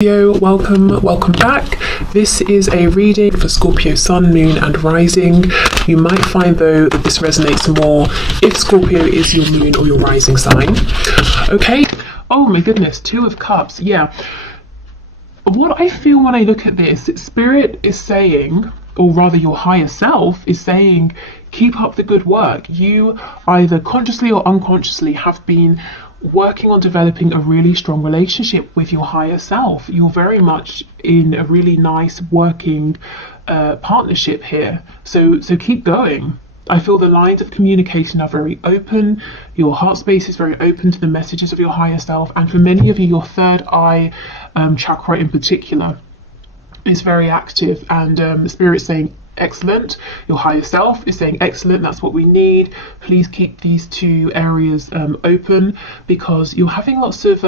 Welcome back. This is a reading for Scorpio Sun, Moon and Rising. You might find though that this resonates more if Scorpio is your moon or your rising sign. Okay, oh my goodness, Two of Cups. Yeah, what I feel when I look at this, Spirit is saying, or rather your higher self is saying, keep up the good work. You either consciously or unconsciously have been working on developing a really strong relationship with your higher self. You're very much in a really nice working partnership here, so keep going. I feel the lines of communication are very open. Your heart space is very open to the messages of your higher self, and for many of you, your third eye chakra in particular is very active, and Spirit's saying excellent. Your higher self is saying excellent, that's what we need. Please keep these two areas open, because you're having lots of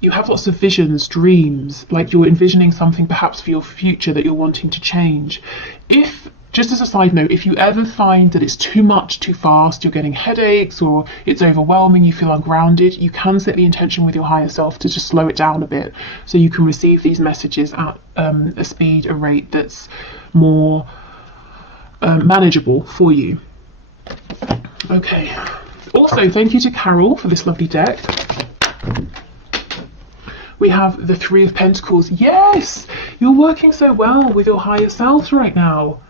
you have lots of visions, dreams, like you're envisioning something perhaps for your future that you're wanting to change. If, just as a side note, if you ever find that it's too much too fast, you're getting headaches or it's overwhelming, you feel ungrounded, you can set the intention with your higher self to just slow it down a bit so you can receive these messages at a speed, a rate that's more manageable for you. Okay, also thank you to Carol for this lovely deck. We have the Three of Pentacles. Yes, you're working so well with your higher selves right now.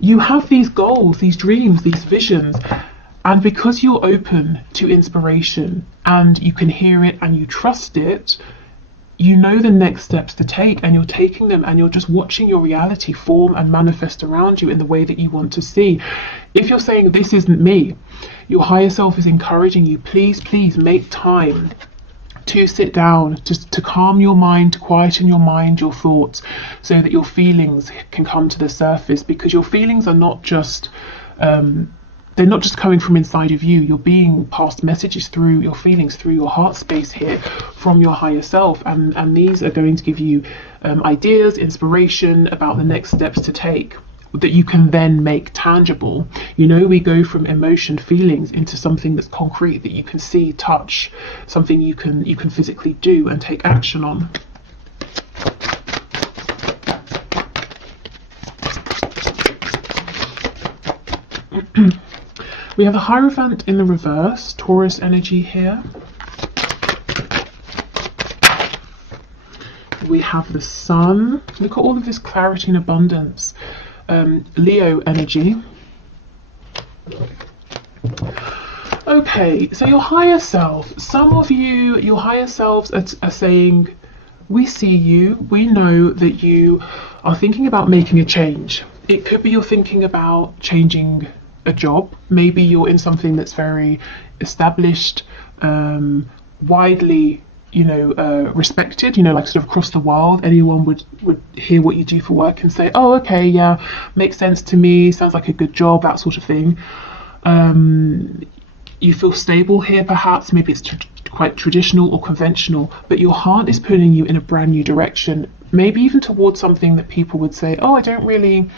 You have these goals, these dreams, these visions, and because you're open to inspiration and you can hear it and you trust it, you know the next steps to take, and you're taking them, and you're just watching your reality form and manifest around you in the way that you want to see. If you're saying this isn't me, your higher self is encouraging you, please make time to sit down, just to calm your mind, to quieten your mind, your thoughts, so that your feelings can come to the surface, because your feelings are not just they're not just coming from inside of you. You're being passed messages through your feelings, through your heart space here, from your higher self, and these are going to give you ideas, inspiration about the next steps to take that you can then make tangible. You know, we go from emotion, feelings, into something that's concrete, that you can see, touch, something you can physically do and take action on. We have the Hierophant in the reverse, Taurus energy here. We have the Sun. Look at all of this clarity and abundance. Leo energy. Okay, so your higher self, some of you, your higher selves are saying, we see you, we know that you are thinking about making a change. It could be you're thinking about changing a job. Maybe you're in something that's very established, widely respected, like sort of across the world. Anyone would hear what you do for work and say, oh, okay, yeah, makes sense to me, sounds like a good job, that sort of thing. You feel stable here, perhaps. Maybe it's quite traditional or conventional, but your heart is pulling you in a brand new direction, maybe even towards something that people would say, oh, I'm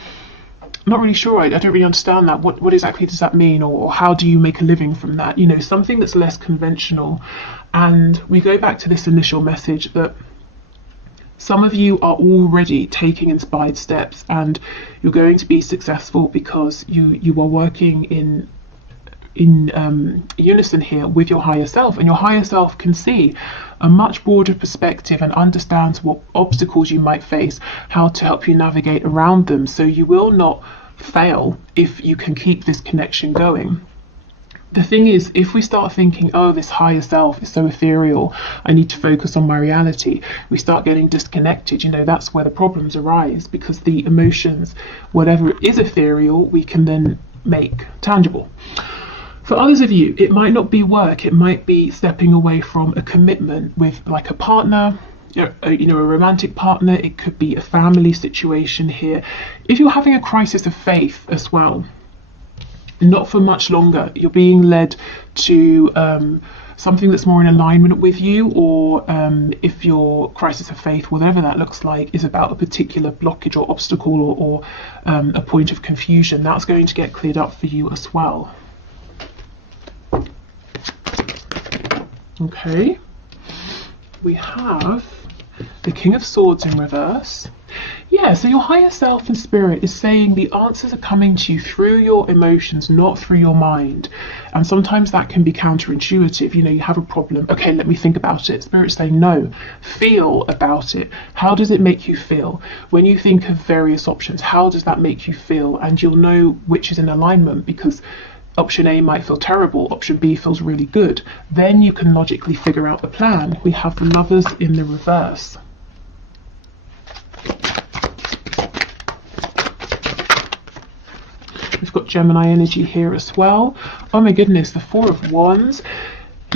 not really sure, I don't really understand that. What exactly does that mean, or how do you make a living from that? Something that's less conventional. And we go back to this initial message that some of you are already taking inspired steps, and you're going to be successful because you are working in unison here with your higher self, and your higher self can see a much broader perspective and understands what obstacles you might face, how to help you navigate around them, so you will not fail if you can keep this connection going. The thing is, if we start thinking, oh, this higher self is so ethereal, I need to focus on my reality, we start getting disconnected. That's where the problems arise, because the emotions, whatever is ethereal, we can then make tangible. For others of you, it might not be work, it might be stepping away from a commitment with like a partner, a romantic partner. It could be a family situation here. If you're having a crisis of faith as well, not for much longer, you're being led to something that's more in alignment with you, or if your crisis of faith, whatever that looks like, is about a particular blockage or obstacle or a point of confusion, that's going to get cleared up for you as well. Okay. we have the King of Swords in reverse. Yeah, so your higher self and spirit is saying the answers are coming to you through your emotions, not through your mind. And sometimes that can be counterintuitive. You know, you have a problem. Okay, let me think about it. Spirit's saying, no, feel about it. How does it make you feel? When you think of various options, how does that make you feel? And you'll know which is in alignment, because option A might feel terrible, option B feels really good. Then you can logically figure out the plan. We have the Lovers in the reverse. We've got Gemini energy here as well. Oh my goodness, the Four of Wands.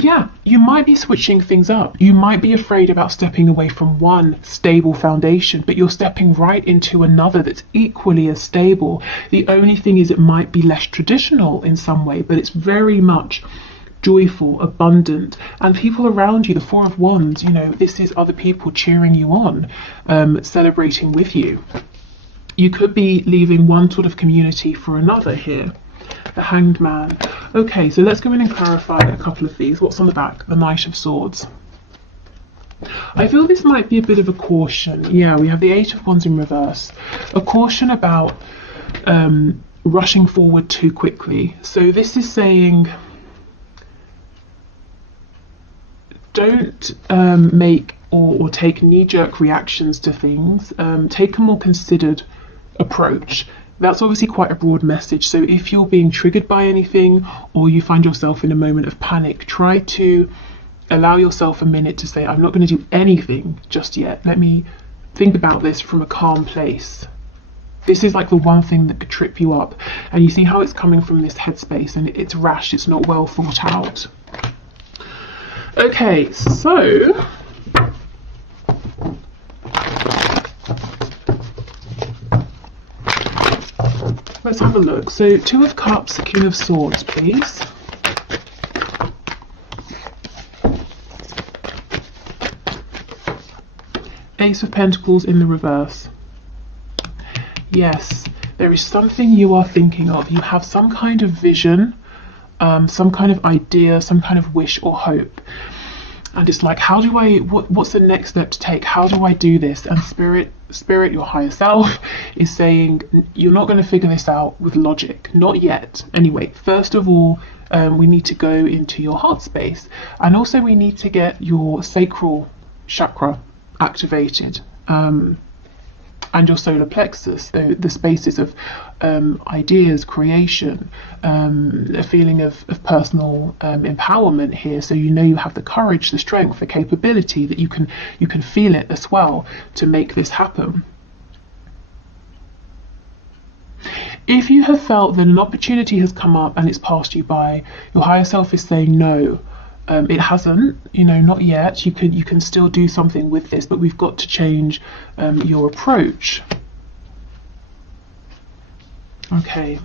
Yeah, you might be switching things up. You might be afraid about stepping away from one stable foundation, but you're stepping right into another that's equally as stable. The only thing is it might be less traditional in some way, but it's very much joyful, abundant, and people around you, the Four of Wands, you know, this is other people cheering you on, celebrating with you. You could be leaving one sort of community for another here. The Hanged Man. Okay, so let's go in and clarify a couple of these. What's on the back? The Knight of Swords. I feel this might be a bit of a caution. Yeah, we have the Eight of Wands in reverse. A caution about rushing forward too quickly. So this is saying, don't make or take knee-jerk reactions to things. Take a more considered approach. That's obviously quite a broad message. So if you're being triggered by anything, or you find yourself in a moment of panic, try to allow yourself a minute to say, I'm not going to do anything just yet. Let me think about this from a calm place. This is like the one thing that could trip you up. And you see how it's coming from this headspace, and it's rash, it's not well thought out. Okay, so let's have a look. So Two of Cups, King of Swords, please. Ace of Pentacles in the reverse. Yes, there is something you are thinking of. You have some kind of vision, some kind of idea, some kind of wish or hope. And it's like, how do I, what's the next step to take? How do I do this? And spirit, your higher self, is saying, you're not going to figure this out with logic. Not yet. Anyway, first of all, we need to go into your heart space. And also we need to get your sacral chakra activated. And your solar plexus, the spaces of ideas, creation, a feeling of personal empowerment here. So you know you have the courage, the strength, the capability, that you can feel it as well to make this happen. If you have felt that an opportunity has come up and it's passed you by, your higher self is saying no. It hasn't, you know, not yet. You can still do something with this, but we've got to change your approach. Okay.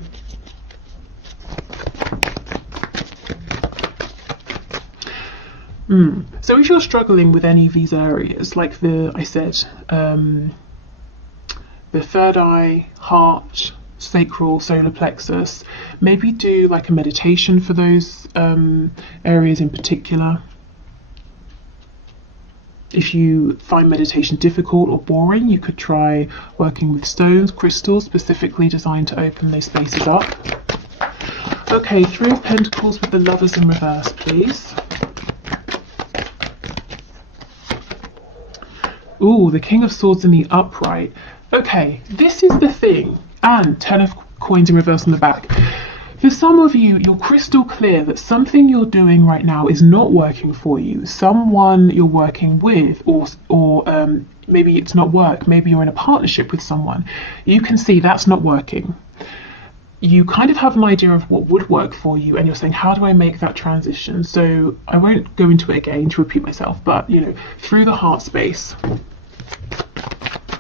So if you're struggling with any of these areas, like I said, the third eye, heart, sacral, solar plexus, maybe do like a meditation for those areas in particular. If you find meditation difficult or boring, you could try working with stones, crystals specifically designed to open those spaces up. Okay, Three of Pentacles with the Lovers in reverse, please. Ooh, the King of Swords in the upright. Okay, this is the thing. And Ten of Coins in reverse on the back. For some of you, you're crystal clear that something you're doing right now is not working for you. Someone you're working with, or maybe it's not work, maybe you're in a partnership with someone. You can see that's not working. You kind of have an idea of what would work for you, and you're saying, how do I make that transition? So I won't go into it again to repeat myself, but you know, through the heart space,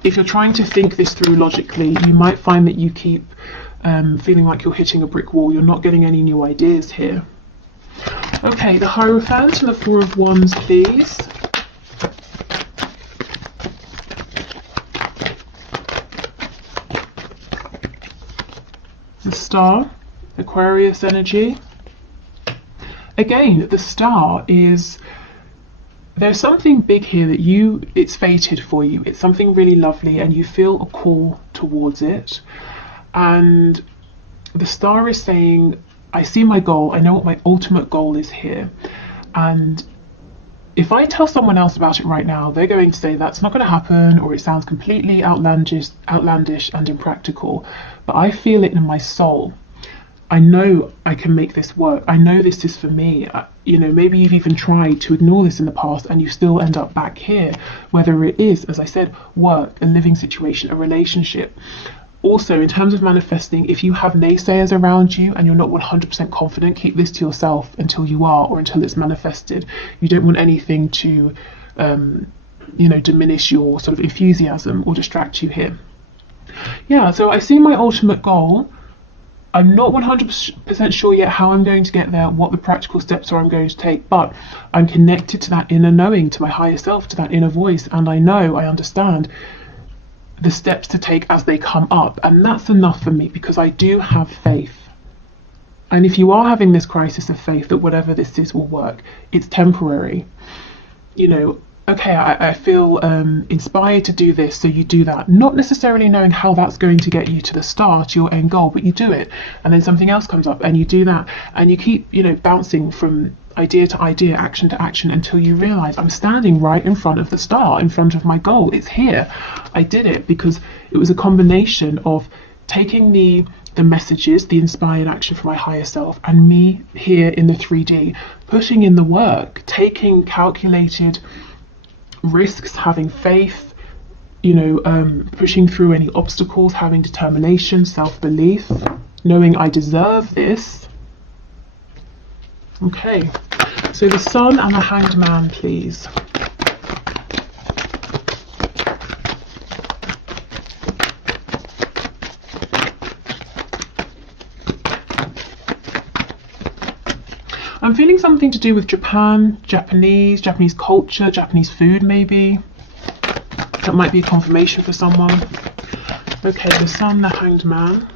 if you're trying to think this through logically, you might find that you keep feeling like you're hitting a brick wall. You're not getting any new ideas here. Okay, the Hierophant and the Four of Wands, please. The Star, Aquarius energy. Again, the Star is there's something big here that it's fated for you. It's something really lovely and you feel a call towards it. And the star is saying, I see my goal, I know what my ultimate goal is here. And if I tell someone else about it right now, they're going to say that's not going to happen, or it sounds completely outlandish and impractical. But I feel it in my soul. I know I can make this work. I know this is for me. Maybe you've even tried to ignore this in the past and you still end up back here, whether it is, as I said, work, a living situation, a relationship. Also, in terms of manifesting, if you have naysayers around you and you're not 100% confident, keep this to yourself until you are, or until it's manifested. You don't want anything to, diminish your sort of enthusiasm or distract you here. Yeah, so I see my ultimate goal. I'm not 100% sure yet how I'm going to get there, what the practical steps are I'm going to take, but I'm connected to that inner knowing, to my higher self, to that inner voice, and I understand the steps to take as they come up, and that's enough for me because I do have faith. And if you are having this crisis of faith that whatever this is will work, it's temporary. Okay, I feel inspired to do this, so you do that, not necessarily knowing how that's going to get you to the start, your end goal, but you do it, and then something else comes up and you do that, and you keep bouncing from idea to idea, action to action, until you realize I'm standing right in front of the star, in front of my goal. It's here. I did it because it was a combination of taking the messages, the inspired action from my higher self, and me here in the 3D, putting in the work, taking calculated risks, having faith, pushing through any obstacles, having determination, self-belief, knowing I deserve this. Okay, so the Sun and the Hanged Man, please. I'm feeling something to do with Japan, Japanese culture, Japanese food maybe. That might be a confirmation for someone. Okay, the Sun, the Hanged Man.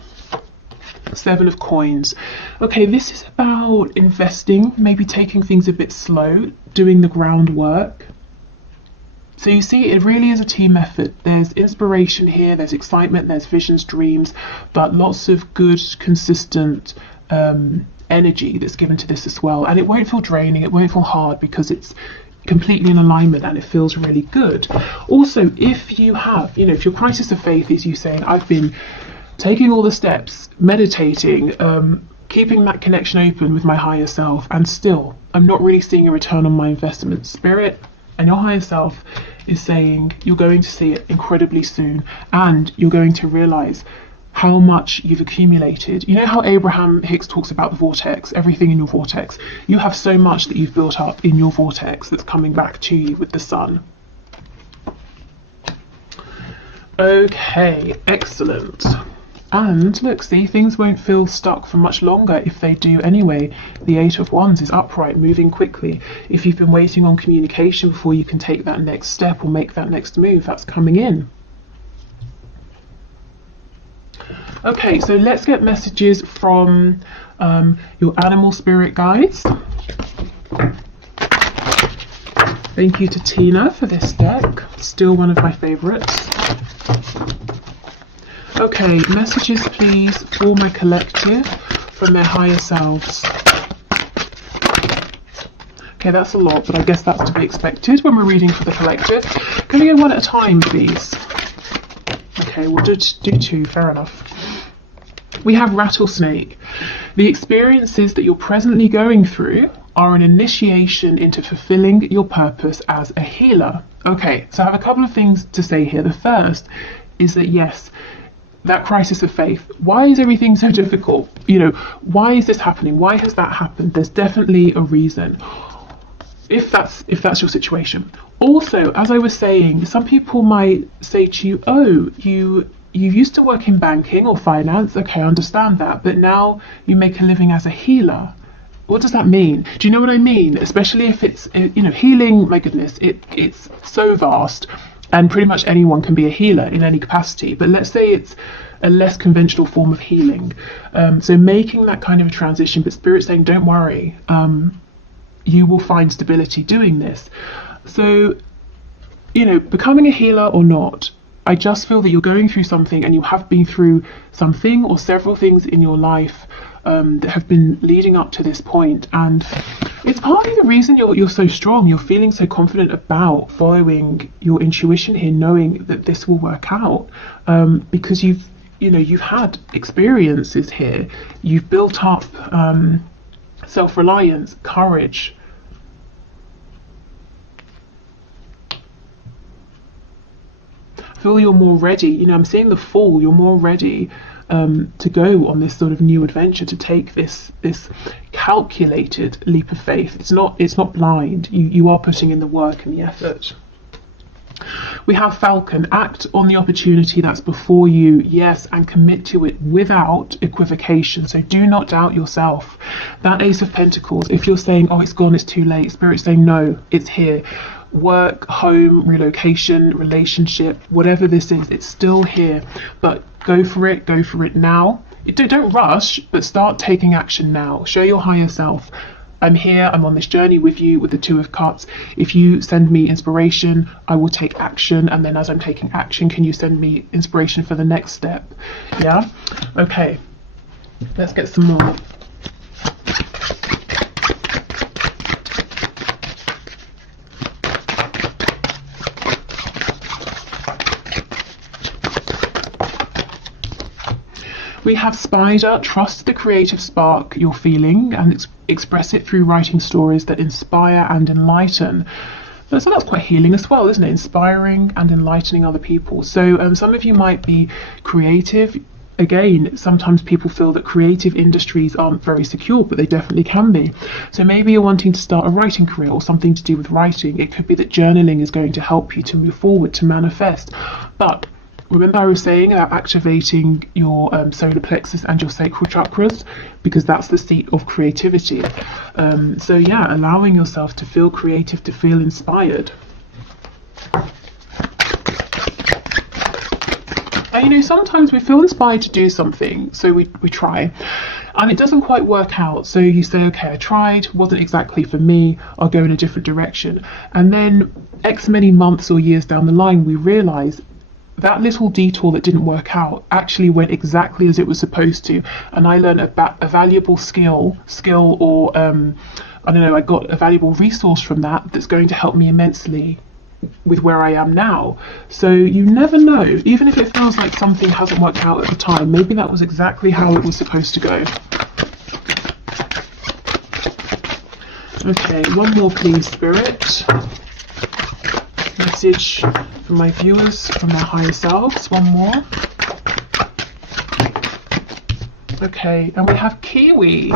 7 of Coins. Okay, this is about investing, maybe taking things a bit slow, doing the groundwork. So you see, it really is a team effort. There's inspiration here, there's excitement, there's visions, dreams, but lots of good, consistent energy that's given to this as well. And it won't feel draining, it won't feel hard because it's completely in alignment and it feels really good. Also, if you have, if your crisis of faith is you saying, I've been taking all the steps, meditating, keeping that connection open with my higher self, and still I'm not really seeing a return on my investment. Spirit and your higher self is saying you're going to see it incredibly soon, and you're going to realize how much you've accumulated. You know how Abraham Hicks talks about the vortex, everything in your vortex? You have so much that you've built up in your vortex that's coming back to you with the Sun. Okay, excellent. And look, see, things won't feel stuck for much longer if they do anyway. The 8 of Wands is upright, moving quickly. If you've been waiting on communication before you can take that next step or make that next move, that's coming in. Okay, so let's get messages from your animal spirit guides. Thank you to Tina for this deck, still one of my favorites. Okay, messages please for my collective from their higher selves. Okay, that's a lot, but I guess that's to be expected when we're reading for the collective. Can we go one at a time, please? Okay, we'll do 2, fair enough. We have Rattlesnake. The experiences that you're presently going through are an initiation into fulfilling your purpose as a healer. Okay, so I have a couple of things to say here. The first is that yes, that crisis of faith, why is everything so difficult? Why is this happening? Why has that happened? There's definitely a reason, if that's your situation. Also, as I was saying, some people might say to you, oh, you used to work in banking or finance. Okay, I understand that, but now you make a living as a healer. What does that mean? Do you know what I mean? Especially if it's, healing, my goodness, it's so vast. And pretty much anyone can be a healer in any capacity. But let's say it's a less conventional form of healing. So making that kind of a transition, but Spirit saying, don't worry, you will find stability doing this. So, you know, becoming a healer or not, I just feel that you're going through something, and you have been through something or several things in your life that have been leading up to this point, and it's partly the reason you're so strong. You're feeling so confident about following your intuition here, knowing that this will work out, because you've had experiences here. You've built up self-reliance, courage. Feel you're more ready. You know, I'm seeing the Fool. You're more ready to go on this sort of new adventure, to take this calculated leap of faith. It's not blind. You are putting in the work and the effort. We have Falcon. Act on the opportunity that's before you, yes, and commit to it without equivocation. So do not doubt yourself. That Ace of Pentacles, if you're saying, oh, it's gone, it's too late, Spirit's saying, no, it's here. Work, home, relocation, relationship, whatever this is, it's still here. But go for it now. Don't rush, but start taking action now. Show your higher self, I'm here, I'm on this journey with you, with the Two of Cups. If you send me inspiration, I will take action, and then as I'm taking action, can you send me inspiration for the next step? Yeah? Okay, let's get some more. We have Spider. Trust the creative spark you're feeling and express it through writing stories that inspire and enlighten. So that's quite healing as well, isn't it? Inspiring and enlightening other people. So some of you might be creative. Again, sometimes people feel that creative industries aren't very secure, but they definitely can be. So maybe you're wanting to start a writing career or something to do with writing. It could be that journaling is going to help you to move forward, to manifest. But remember I was saying about activating your solar plexus and your sacral chakras, because that's the seat of creativity. So yeah, allowing yourself to feel creative, to feel inspired. And you know, sometimes we feel inspired to do something, so we try, and it doesn't quite work out. So you say, okay, I tried, wasn't exactly for me, I'll go in a different direction. And then X many months or years down the line, we realise that little detour that didn't work out actually went exactly as it was supposed to, and I learned a valuable skill or I don't know, I got a valuable resource from that's going to help me immensely with where I am now. So you never know, even if it feels like something hasn't worked out at the time, maybe that was exactly how it was supposed to go. Okay, one more please, Spirit. Message from my viewers, from their higher selves. One more. Okay, and we have Kiwi.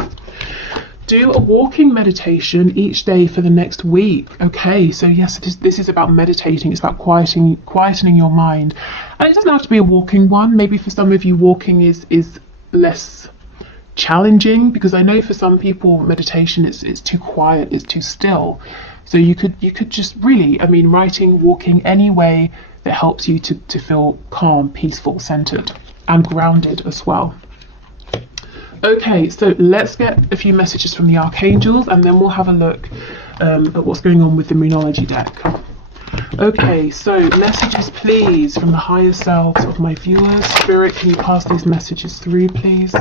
Do a walking meditation each day for the next week. Okay, so yes, this is about meditating. It's about quietening your mind. And it doesn't have to be a walking one. Maybe for some of you, walking is less challenging, because I know for some people meditation it's too quiet, it's too still. So you could just really, I mean, writing, walking, any way that helps you to feel calm, peaceful, centered, and grounded as well. Okay, so let's get a few messages from the archangels, and then we'll have a look at what's going on with the Moonology deck. Okay, so messages please from the higher selves of my viewers. Spirit, can you pass these messages through, please?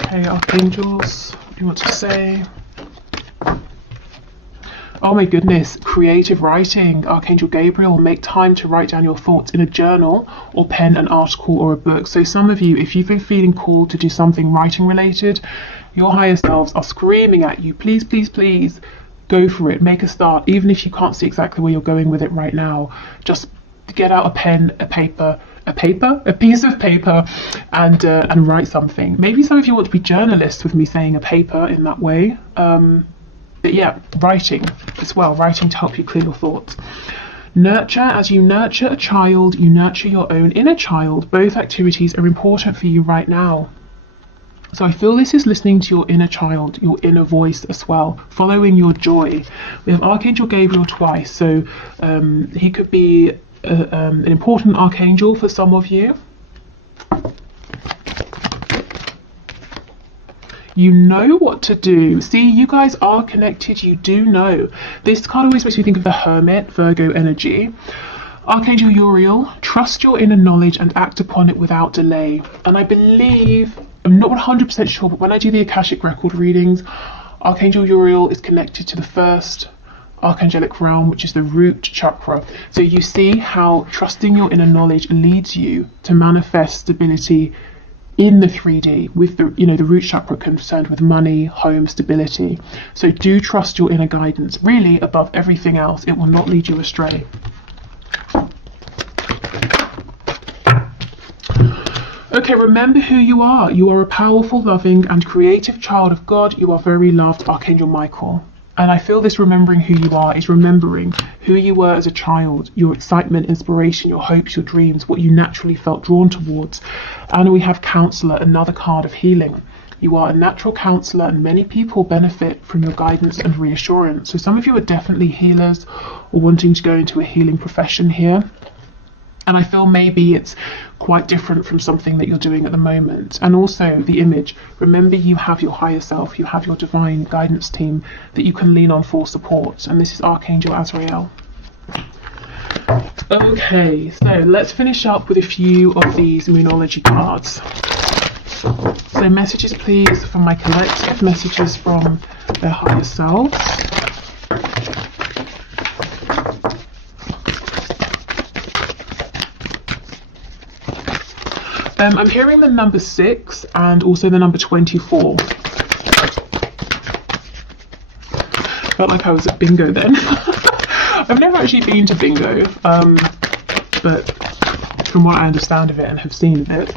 Okay, archangels, what do you want to say? Oh my goodness, creative writing. Archangel Gabriel, make time to write down your thoughts in a journal or pen an article or a book. So some of you, if you've been feeling called to do something writing related, your higher selves are screaming at you, please, please, please, go for it, make a start. Even if you can't see exactly where you're going with it right now, just get out a pen, a piece of paper, and write something. Maybe some of you want to be journalists with me saying a paper in that way. But yeah, writing as well, writing to help you clear your thoughts. Nurture. As you nurture a child, you nurture your own inner child. Both activities are important for you right now. So I feel this is listening to your inner child, your inner voice as well, following your joy. We have Archangel Gabriel twice, so he could be an important archangel for some of you. You know what to do. See, you guys are connected. You do know. This card always makes me think of the Hermit, Virgo energy. Archangel Uriel, trust your inner knowledge and act upon it without delay. And I believe, I'm not 100% sure, but when I do the Akashic record readings, Archangel Uriel is connected to the first archangelic realm, which is the root chakra. So you see how trusting your inner knowledge leads you to manifest stability in the 3D, with the, you know, the root chakra concerned with money, home, stability. So do trust your inner guidance. Really, above everything else, it will not lead you astray. Okay, remember who you are. You are a powerful, loving, and creative child of God. You are very loved, Archangel Michael. And I feel this remembering who you are is remembering who you were as a child, your excitement, inspiration, your hopes, your dreams, what you naturally felt drawn towards. And we have Counselor, another card of healing. You are a natural counsellor, and many people benefit from your guidance and reassurance. So some of you are definitely healers or wanting to go into a healing profession here. And I feel maybe it's quite different from something that you're doing at the moment. And also the image. Remember, you have your higher self, you have your divine guidance team that you can lean on for support. And this is Archangel Azrael. Okay, so let's finish up with a few of these Moonology cards. So messages, please, from my collective, messages from their higher selves. I'm hearing the number 6 and also the number 24. Felt like I was at bingo then. I've never actually been to bingo, but from what I understand of it and have seen of it.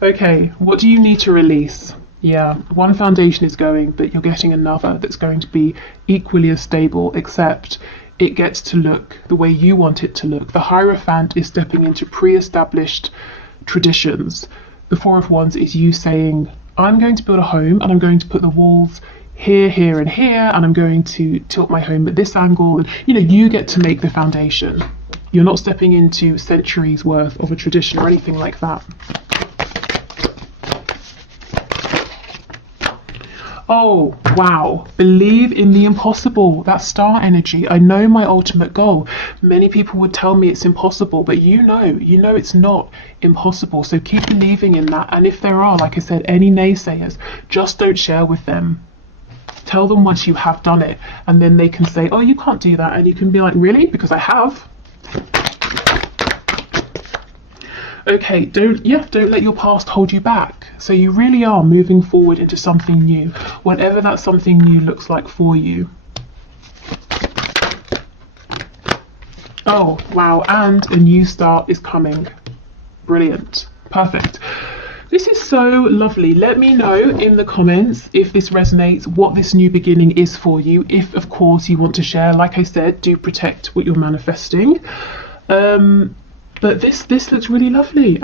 Okay, what do you need to release? Yeah, one foundation is going, but you're getting another that's going to be equally as stable, except it gets to look the way you want it to look. The Hierophant is stepping into pre-established traditions. The Four of Wands is you saying, I'm going to build a home and I'm going to put the walls here, here and here, and I'm going to tilt my home at this angle. And you know, you get to make the foundation. You're not stepping into centuries worth of a tradition or anything like that. Oh, wow. Believe in the impossible. That star energy. I know my ultimate goal. Many people would tell me it's impossible, but you know it's not impossible. So keep believing in that. And if there are, like I said, any naysayers, just don't share with them. Tell them once you have done it, and then they can say, oh, you can't do that. And you can be like, really? Because I have. Okay, don't let your past hold you back. So you really are moving forward into something new, whatever that something new looks like for you. Oh, wow, and a new start is coming. Brilliant. Perfect. This is so lovely. Let me know in the comments if this resonates, what this new beginning is for you. If, of course, you want to share, like I said, do protect what you're manifesting. But this looks really lovely.